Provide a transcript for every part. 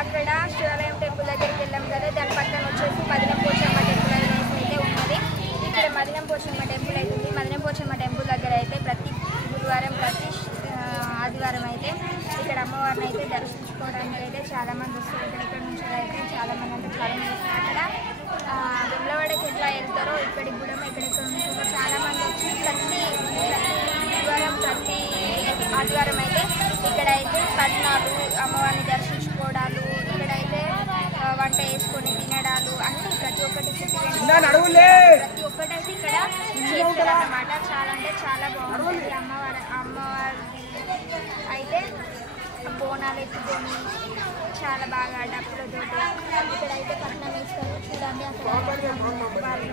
అక్కడ శివాలయం టెంపుల్ దగ్గరికి వెళ్ళాం కదా, దాని పక్కన వచ్చేసి మదినం పోచమ్మ టెంపుల్ అనేసి అయితే ఉన్నది. ఇక్కడ మదినం పోచమ్మ టెంపుల్ అయితే ఉంది. మదినం పోచమ్మ టెంపుల్ దగ్గర అయితే ప్రతి గురువారం ప్రతి ఆదివారం అయితే ఇక్కడ అమ్మవారిని అయితే దర్శించుకోవడానికి అయితే చాలామంది వస్తారు. ఇక్కడ నుంచి అయితే చాలామంది అంటే చాలా అక్కడ వెమ్లవాడకి ఎట్లా వెళ్తారో ఇక్కడికి కూడా ఎక్కడెక్కడ ఉంటారో చాలామంది వచ్చి ప్రతి గురువారం ప్రతి ఆదివారం అయితే ఇక్కడైతే పట్నాలు అమ్మవారిని దర్శించుకోవడాలు, ఇక్కడైతే వంట వేసుకొని తినడాలు అన్నీ ప్రతి ఒక్కటి ప్రతి ఒక్కటైతే ఇక్కడ చేస్తారన్నమాట. చాలా అంటే చాలా బాగుంటుంది. అమ్మవారి అయితే బోనాలు ఎత్తుకొని చాలా బాగా డప్పులతోటి ఇక్కడైతే పట్నం వేస్తారు. చూడండి అక్కడ వాళ్ళు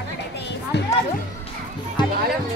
అక్కడైతే వేస్తున్నారు. అది కూడా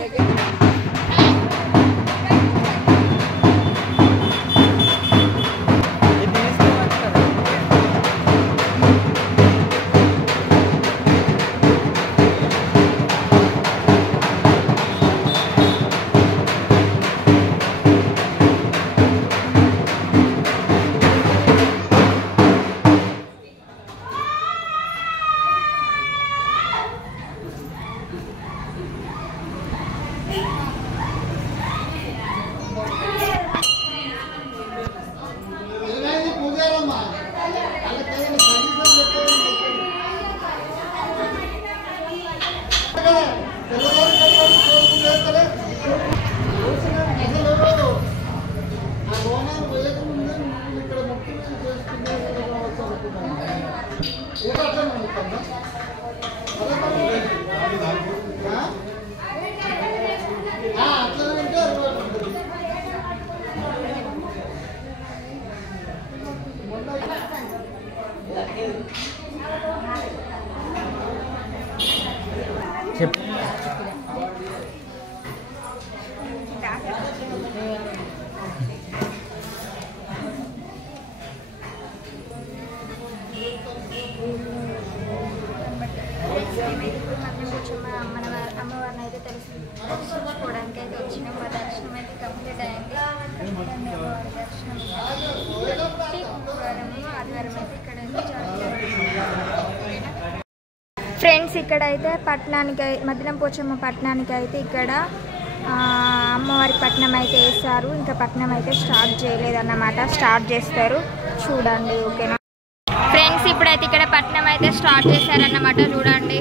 అమ్మవారిని అయితే దర్శించుకోవడానికి అయితే వచ్చినాం. మా దర్శనం అయితే కంప్లీట్ అయింది. దర్శనం ఆదివారం అయితే ఇక్కడ ఫ్రెండ్స్ ఇక్కడైతే పట్టణానికి మదినం పోచమ్మ పట్టణానికి అయితే ఇక్కడ అమ్మవారి పట్నం అయితే వేస్తారు. ఇంకా పట్నం అయితే స్టార్ట్ చేయలేదన్నమాట, స్టార్ట్ చేస్తారు చూడండి. ఓకేనా ఫ్రెండ్స్, ఇప్పుడైతే ఇక్కడ పట్నం అయితే స్టార్ట్ చేశారన్నమాట. చూడండి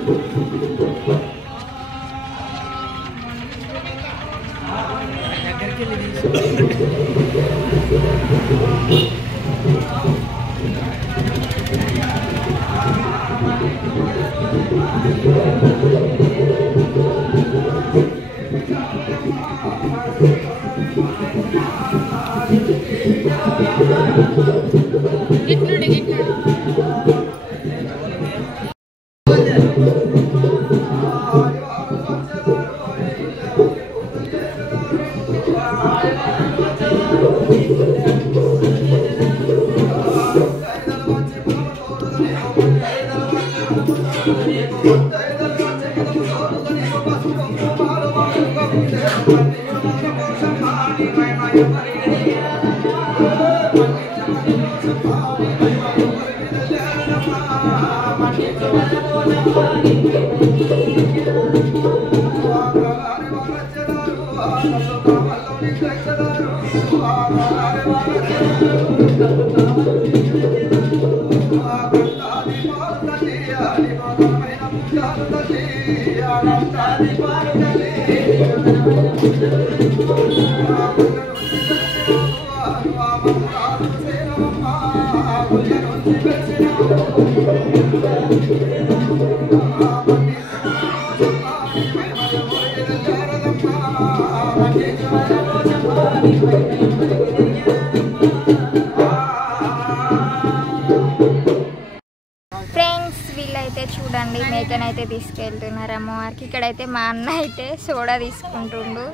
ఫ్రెండ్స్, వీళ్ళైతే చూడండి మేకనైతే తీసుకెళ్తున్నారు అమ్మవారికి. ఇక్కడైతే మా అన్న అయితే సోడా తీసుకుంటుండు,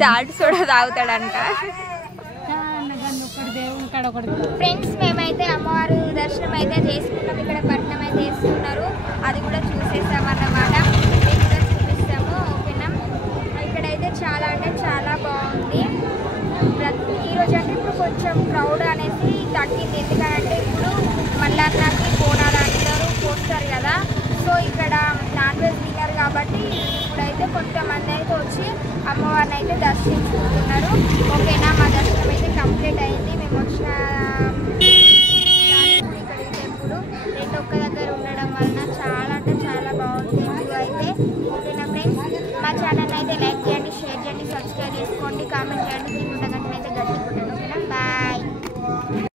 సాల్ట్ సోడా తాగుతాడంట. ఫ్రెండ్స్, మేమైతే అమ్మవారు దర్శనం అయితే చేసుకున్నాం. ఇక్కడ పట్నం అయితే వేస్తున్నారు, అది కూడా చూసేసామన్నమాట. మీకు కూడా చూపిస్తాము. ఓకేనా, ఇక్కడైతే చాలా అంటే చాలా బాగుంది. ఈరోజు అంటే ఇప్పుడు కొంచెం కొంచెం క్రౌడ్ అనేసి తగ్గింది. ఎందుకంటే ఇప్పుడు మల్లన్నకి బోనాలు అందరూ పోస్తారు కదా, సో ఇక్కడ నాన్ వెజ్ తిన్నారు కాబట్టి ఇప్పుడైతే కొంతమంది అయితే వచ్చి అమ్మవారిని అయితే దర్శించుకుంటున్నారు. ఓకేనా, మా దర్శనం అయితే కంప్లీట్ అయింది. మేము వచ్చిన ఇక్కడ ఈ టెంపుల్ రెండు ఒక్క దగ్గర ఉండడం వలన చాలా అంటే చాలా బాగుంది టెంపుల్ అయితే. ఓకేనా ఫ్రెండ్స్, మా ఛానల్ అయితే లైక్ చేయండి, షేర్ చేయండి, సబ్స్క్రైబ్ చేసుకోండి, కామెంట్ చేయండి.